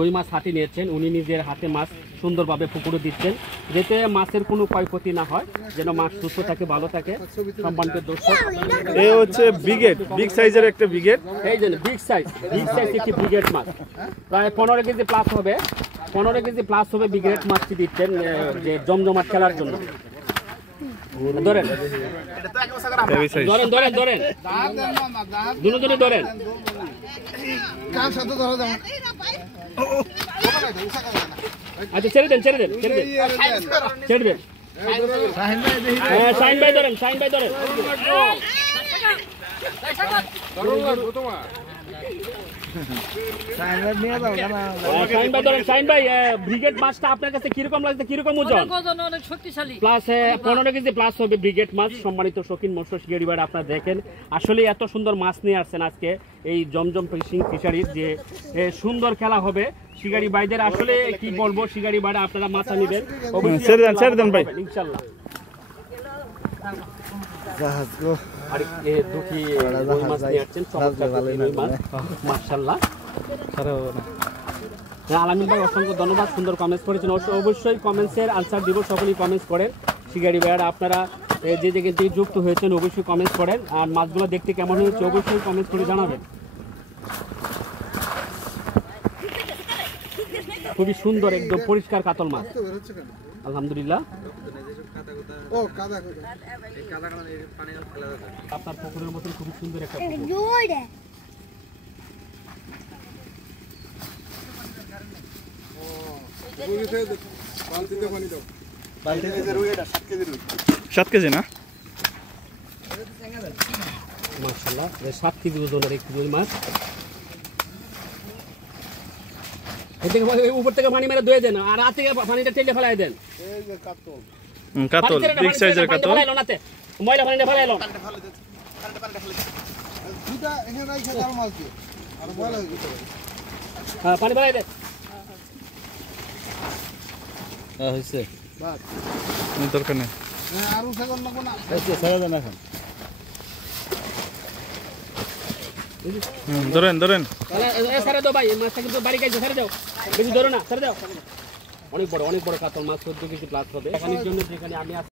রুই মাছ হাতে নিয়েছেন, উনি নিজের হাতে মাছ সুন্দরভাবে পুকুরে দিচ্ছেন, যাতে মাছের কোনো ক্ষয়ক্ষতি না হয়, যেন মাছ সুস্থ থাকে, ভালো থাকে। সম্মানিত দর্শক, এই হচ্ছে ব্রিগেড, বিগ সাইজের একটা ব্রিগেড। এই যে বিগ সাইজ একটি ব্রিগেড মাছ, প্রায় 15 কেজি প্লাস হবে। 15 কেজি প্লাস হবে ব্রিগেড মাছটি দিচ্ছেন যে জমজমাট খেলার জন্য। ধরেন ধরেন ধরেন ধরেন দুজনে ধরেন। আচ্ছা ছেড়ে দেন ছেড়ে দেন ছেড়ে দেন ছেড়ে দেন। শাহিন ভাই ধরেন, শাহিন ভাই ধরেন। শাহিন ভাই ধরেন। শাহিন ভাই, ব্রিগেড মাছটা আপনার কাছে কিরকম লাগছে, কিরকম ওজন? অনেক শক্তিশালী, প্লাস 15 কেজি প্লাস হবে ব্রিগেড মাছ। সম্মানিত শৌখিন মৎস্য শিকারী ভাইরা, আপনারা দেখেন আসলে এত সুন্দর মাছ নিয়ে আসছেন আজকে এই জমজম ফিশিং ফিশারির, যে সুন্দর খেলা হবে শিকারী ভাইদের। আসলে কি বলবো, শিকারী ভাইরা আপনারা মাছ নিবেন ছেড়ে দেন ভাই, ইনশাআল্লাহ। আর দুটি রুই মাছ নিয়ে আসছেন, চমৎকার রুই মাছ, মাশাআল্লাহ। আলামিন ভাই অসংখ্য ধন্যবাদ, সুন্দর কমেন্টস করেছেন। অবশ্যই কমেন্টসের আনসার দিব, সকলেই কমেন্টস করেন। শিকারী ভাইয়ারা আপনারা যে জায়গায় থেকে যুক্ত হয়েছেন অবশ্যই কমেন্টস করেন, আর মাছগুলো দেখতে কেমন হয়েছে অবশ্যই কমেন্টস করে জানাবেন। খুবই সুন্দর, একদম পরিষ্কার কাতল মাছ, আলহামদুলিল্লাহ। আপনার পুকুরের মতন খুবই সুন্দর একটা পুকুর। সাত কেজি না, মাশাআল্লাহ 7 কেজি ওজনের একটি রুই মাছ। উপর থেকে পানি মেরে ধুয়ে দেন, আর রাত থেকে পানিটা টেলে ফেলাই দেন। কাতল, বিগ সাইজের কাতল। ময়লা পানিটা ফেলাই এলো। হ্যাঁ, পানি ফেলাই দেন। হয়েছে দরকার নেই, ধরেন ধরেন। ছেড়ে দাও ভাই, মাছটা কিন্তু বাড়ি গেছে, ছেড়ে দাও, বেশি ধরো না, ছেড়ে দাও। অনেক বড় কাতল মাছ, 14 কেজি প্লাস হবে। এখানের জন্য যেখানে আমি